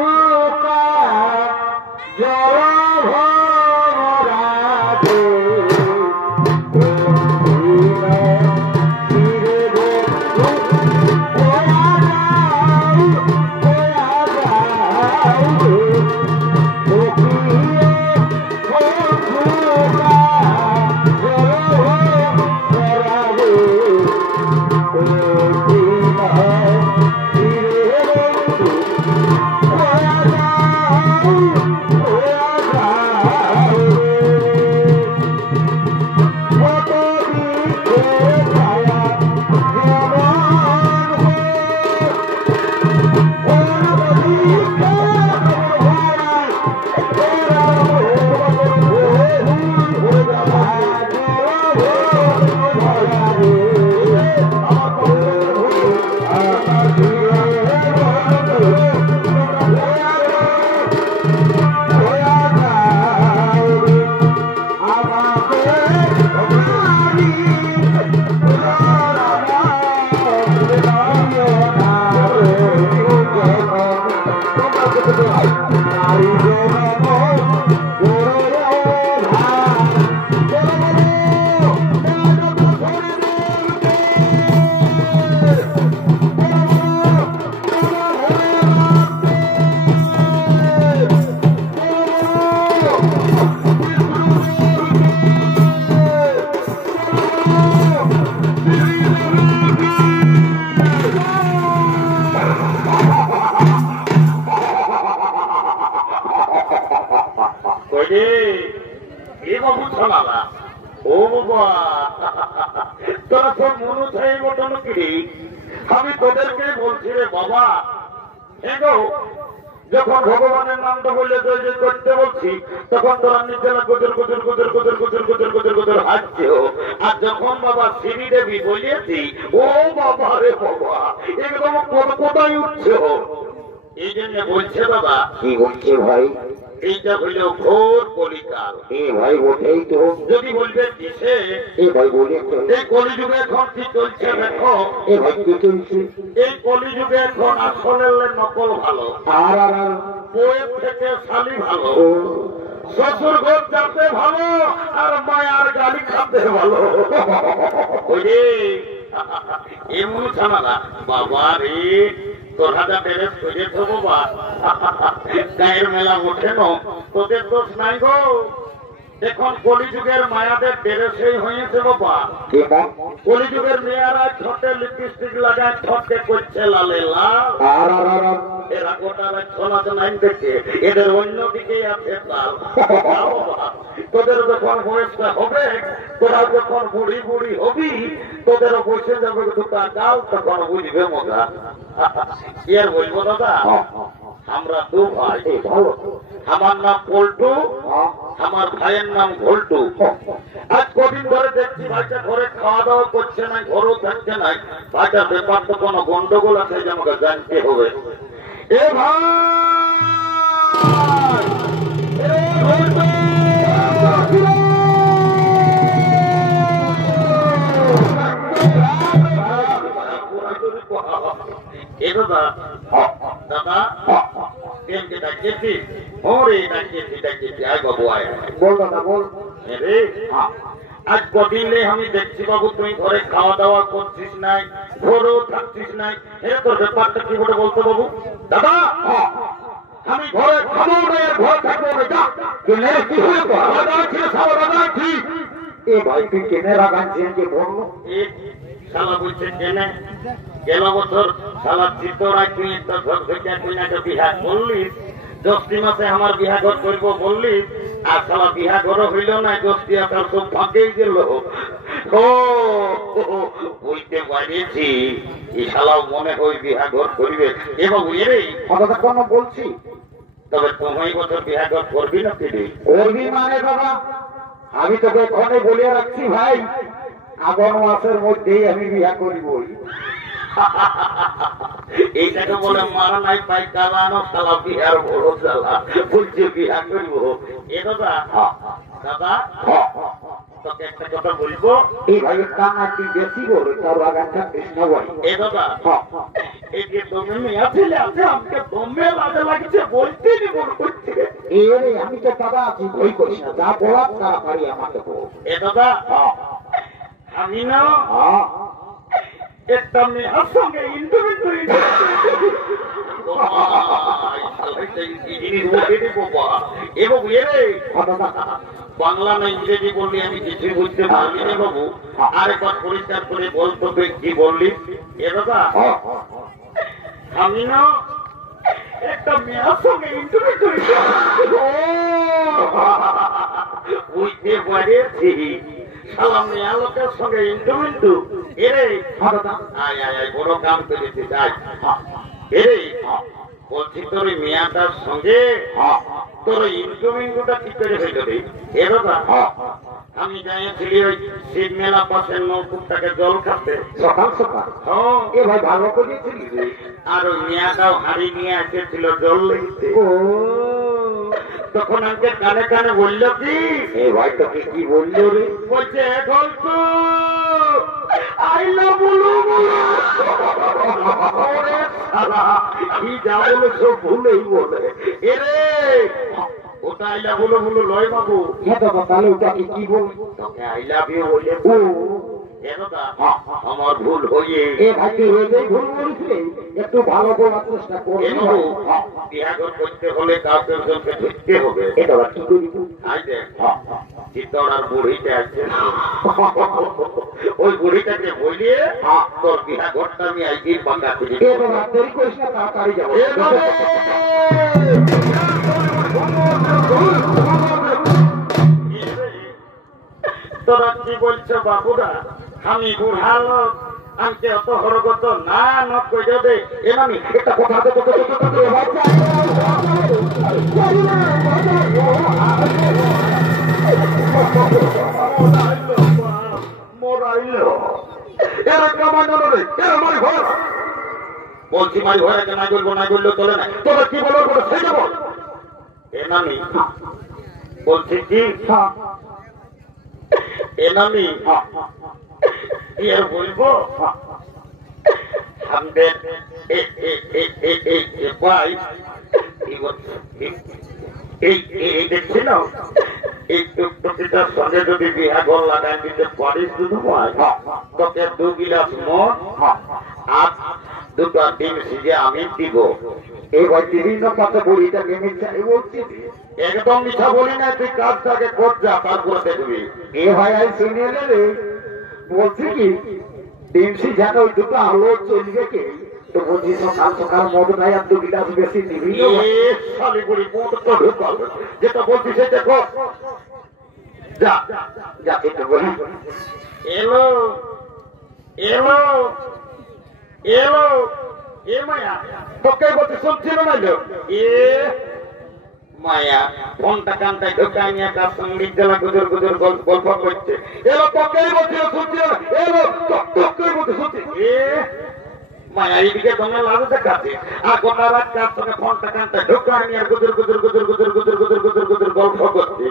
আমি তোদেরকে বলছি রে বাবা, এগো যখন ভগবানের নামটা বললে জয় করতে বলছি তখন তোরা নিজেরা গুজর গুজর গুজর গুজর গুজর গুজর গুজর গুজর হাঁটছে। আর যখন বাবা শ্রীদেবী বলিয়েছি, ও বাবা রে বাবা, একদম কোথায় উঠছে। এই জন্য বলছে বাবা। কি বলছে ভাই? এইটা হইল ঘোর কলিকাল। ভাই ওঠেই তো। যদি বলবে কিসে? ভাই বলি এই কলিযুগে এখন কি চলছে দেখো। ভাই কি চলছে? এই কলিযুগে এখন আসলের নকল ভালো, আর বইয়ের থেকে শালি ভালো। শ্বশুর ঘর যাতে ভালো আর মায়ার গালি খাতে ভালো। এমন ঝামেলা বাবা রে, তোর হাজা প্যারেস করেছ বাবা, গায়ের মেলা ওঠে না, তোদের দোষ নাই গো। এখন কলিযুগের মায়াদের ড্রেসই হয়েছে বাবা। কলিযুগের মেয়েরা ঠোঁটে লিপস্টিক লাগায়, ঠোঁটে করছে লালে লাল। এরা গোটা ছলাচ নাই দেখে এদের অন্যদিকে আছে লাল। তোদের যখন বয়সটা হবে, তোরা যখন বুড়ি বুড়ি হবি, তোদেরও বসে যাবে দুটা গাল, তখন বুঝবে মজা। কি আর বলবো দাদা, আমরা দু ভাই, আমার নাম পল্টু, আমার ভাইয়ের নাম ঘোলটু। আজ কদিন ধরে দেখছি ভাইটা ঘরে খাওয়া দাওয়া করছে না, ঘরেও থাকছে না। ভাইটার ব্যাপার তো কোনো গন্ডগোল আছে যে আমাকে জানতে হবে। এ ভাই, দাদা ডাকিয়েছি, ওরে ডাকিয়েছি ডাকিয়েছি, আয় বাবু আয়, বল দাদা বল। আজ কদিন আমি দেখছি বাবু তুই ঘরে খাওয়া দাওয়া করছিস নাই, ঘরেও থাকছিস নাই। তোর ব্যাপারটা কি বলে বলতো বাবু? দাদা আমি ঘরে খাবো না, ঘর থাকবো না। এ ভাই তুই কেনে রাগাচ্ছিস যে বললো? শালা বলছে কেনে, গেল বছর শালা চিত্তরায় তুই একটা ঘর থেকে তুই না বিহার করলিস, জ্যৈষ্ঠী মাসে আমার বিহাঘর করব বললিস, আর শালা বিহাঘর হইল না, জ্যৈষ্ঠী আসার সব ফাঁকেই গেল। ও বুঝতে পারিয়েছি, এই শালাও মনে হয় বিহাঘর করিবে। এবং এরে কথাটা কোনো বলছি, তবে তুমি বছর বিহাঘর করবি না? করবি মানে বাবা, আমি তোকে এখানে বলে রাখছি ভাই, আগামী মাসের মধ্যেই আমি বিয়া করিব। এইটাকে বলে মারা নাই পাই কালানো, শালা বিহার বড় জ্বালা, বলছে বিয়া করিব। এ দাদা, দাদা তোকে একটা কথা বলবো, এই ভাইয়ের টানা তুই বেশি বলো, তার বাগানটা কৃষ্ণ ভাই। এ দাদা, এই যে দমে মেয়া ছেলে আছে, আমাকে দমে লাজে লাগছে, বলতে নি বল করছে। এরে আমি তো দাদা আছি, ভয় করিস না, যা বলার তাড়াতাড়ি আমাকে বল। এ দাদা আমি না একটা মেয়ের সঙ্গে বাংলা না ইংরেজি বললি আমি কিছুই বুঝতে পারলি না বাবু, আরেকবার পরিষ্কার করে বলতো কি বললি? এ দাদা আমি না একটা মেয়ের সঙ্গে ইন্টারভিউ করেছি, বুঝতে পারেছি শালা মেয়া লোকের সঙ্গে ইন্টারভিউ। এরে আয় আয় আয়, বড় কাম করেছি। যাই এরে বলছি, তোর মেয়াটার সঙ্গে তোর ইন্টারভিউটা কি করে হইল রে? এ দাদা আমি যাইছিলি ওই শিব মেলা পাশের নৌকুরটাকে জল খাতে সকাল সকাল। এ ভাই ভালো করেছিলি, আর ওই মেয়াটাও হাড়ি নিয়ে এসেছিল জল লেগেছে। তখন আমাকে কানে কানে বলল কি, এ ভাই তোকে কি বললো রে? বলছে ঘোলটু আইলা বলো কি যা বলো সব ভুলেই বলে। এরে ওটা আইলা বলো বলো লয় বাবু। তাহলে ওটাকে কি বল? তোকে আই লাভ ইউ বলে। আমার ভুল হয়ে ভুল বলছে, একটু ভালো বলার চেষ্টা করবো। বিহাঘর করতে হলে কাউকে ধরতে হবে। এটা কি করি? আই দেখ চিত্তড়ার বুড়িটা আছে, ওই বুড়িটাকে বলিয়ে তোর বিহাঘরটা আমি আইগির বাঁকা করি। দেরি করিস না, তাড়াতাড়ি যাবো। তোরা কি বলছো বাবুরা? আমি বুড়া লোক, আমাকে অত হরগত না নক করে যাবে। আমি একটা কথা বলছি, মারি ঘরে না করবো না করলেও চলে না। তোরা কি বলো সেটা বল। এনামি বলছি কি, এনামি কি আর বলবো, আমাদের এই দেখছি না এই প্রতিটার সঙ্গে যদি বিহা গোল লাগাই দিতে পারিস শুধু তোকে 2 গিলাস মদ আর 2টা ডিম সিজে আমি দিব। এই ভাই বিভিন্ন পাতে বড়িটা নেমে চাই বলছি একদম মিঠা বলি না, তুই কাজটাকে কর যা, তারপরে দেখবি। এ ভাই আই শুনে রে বলছি কি ডিম সিজাটা ওই 2টা আলো চলবে কি তো বলছি সকাল সকাল মদ নাই আর 2 গিলাস বেশি দিবি শালি বুড়ি মদ তো ঢুকাল যেটা বলছি সেটা কর যা যা একটু বলি। এলো এলো এলো এ মায়া তোকে বলতে শুনছিল না এ মায়া ফোনটা কানটায় ঢোকায় নিয়ে তার সঙ্গে জেলা গুজর গুজর গল্প করছে। এলো তোকে বলছিল শুনছিল না, এলো তোকে বলতে শুনছি এ মায়া এইদিকে তোমরা লাভ দেখাচ্ছে আর গোটা রাত কার সঙ্গে ফোনটা কানটায় ঢোকায় নিয়ে গুজর গুজর গুজর গুজর গুজর গুজর গুজর গুজর গল্প করছে।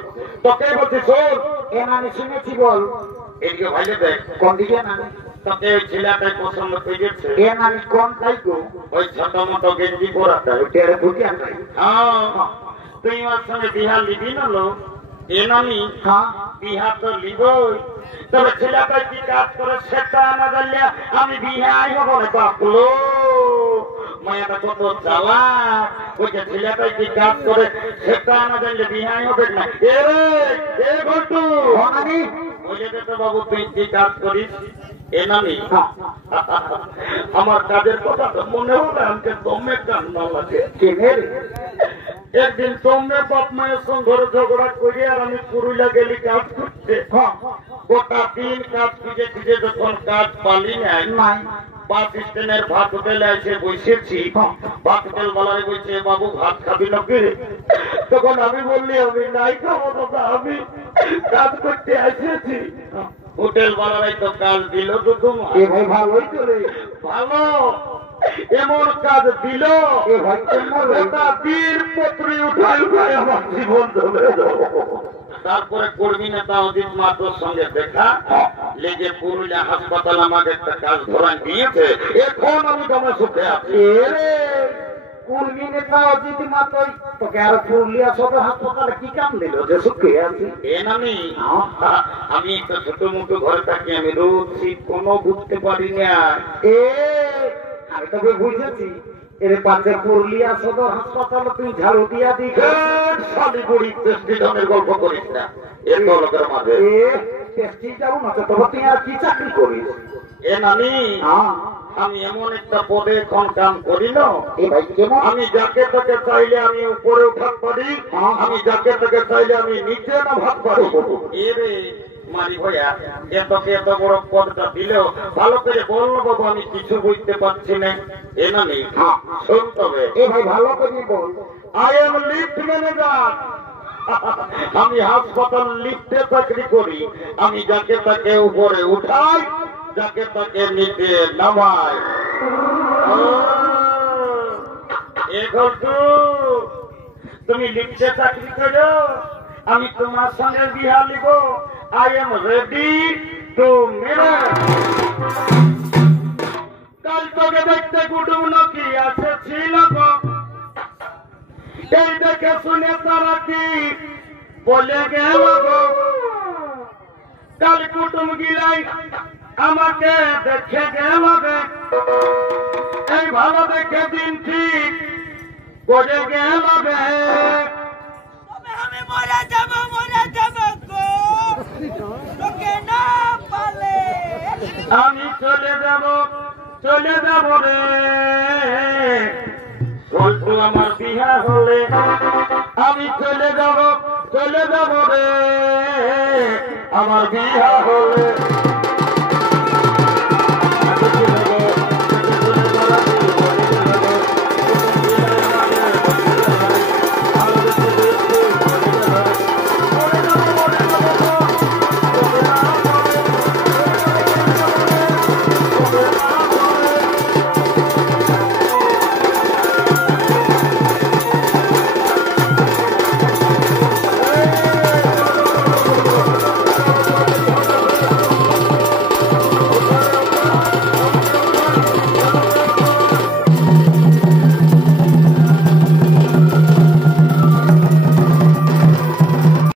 তোকে বলছি শোন এ মানে শুনেছি বল এদিকে ভাইলে দেখ কোন দিকে না তোকে ওই ছেলেটাই পছন্দ হয়ে গেছে। এ মানে কোনটাই গো ওই ছোট মোটো গেঞ্জি পরাটা ওইটা বুঝিয়া নাই। হ্যাঁ তুই আমার সঙ্গে বিহা লিবি না লো এ নামি বিহা তো লিবই, তবে ছেলেটা কি কাজ করে সেটা না জানলে আমি বিহা আইব বলে বাপলো মায়াটা কত জ্বালা। ওই যে ছেলেটাই কি কাজ করে সেটা না জানলে বিহাই হবে না। এ ঘটু বলে তো বাবু তুই কি কাজ করিস এ নামি আমার কাজের কথা তো মনে হলো আমাকে দমে কান্না লাগে। একদিন তোমরা বাপ মায়ের সঙ্গে ঝগড়া করি আর আমি পুরুলিয়া গেলি কাজ করতে, গোটা দিন কাজ খুঁজে খুঁজে যখন কাজ পালি নাই বাস স্ট্যান্ডের ভাত হোটেলে এসে বসেছি, ভাত হোটেল বলারে বলছে বাবু ভাত খাবি নাকি? তখন আমি বললি আমি নাই খাবো দাদা, আমি কাজ করতে এসেছি। হোটেল বলারাই তো কাজ দিল তো তোমার ভালোই চলে ভালো এমন কাজ দিল বীর পত্রী উঠাই ভাই আমার জীবন চলে যাবো। তারপরে কর্মী নেতা অজিত মাত্রর সঙ্গে দেখা লেগে পুরুলিয়া হাসপাতাল আমাকে একটা কাজ ধরা দিয়েছে, এখন আমি তোমার সুখে আছি। কর্মী নেতা অজিত মাত্রই তোকে আর পুরুলিয়া সদর হাসপাতালে কি কাম দিল যে সুখে আছি? এ নামি আমি একটা ছোট মোটো ঘরে থাকি, আমি রোজ শীত কোনো বুঝতে পারি না। আমি তোকে বুঝেছি এর পাশে পুরুলিয়া সদর হাসপাতালে তুই ঝাড়ু দিয়া দি শালিগুড়ি টেস্টিজনের গল্প করিস না এর লোকের মাঝে টেস্টি যাবো না তো তুই আর কি চাকরি করিস? এ নানি আমি এমন একটা পদে এখন কাম করি না, আমি যাকে তাকে চাইলে আমি উপরে উঠাতে পারি, আমি যাকে তাকে চাইলে আমি নিচে না ভাত পারি। এরে মারি ভাইয়া এতকে এত বড় পদটা দিলেও ভালো করে বললো বাবু আমি কিছু বুঝতে পারছি না। এ নানি শুনতে হবে এ ভাই ভালো করে বল। আই এম লিফট ম্যানেজার, আমি হাসপাতাল লিফটে চাকরি করি, আমি যাকে তাকে উপরে উঠাই যাকে তাকে নিচে নামাই। তুমি লিফটে চাকরি করো, আমি তোমার সঙ্গে বিহা লিব। I am ready to marry. কাল তোকে দেখতে কুটুম নাকি আসেছিল, এই দেখে শুনে তারা কি বলে গেল, কাল কুটুম গিলাই আমাকে দেখে গেল, এই ভালো দেখে দিন ঠিক করে গেল। আমি মরে যাব তোকে না পালে আমি চলে যাব রে, বলতো আমার বিহা হলে আমি চলে যাব রে, আমার বিহা হলে।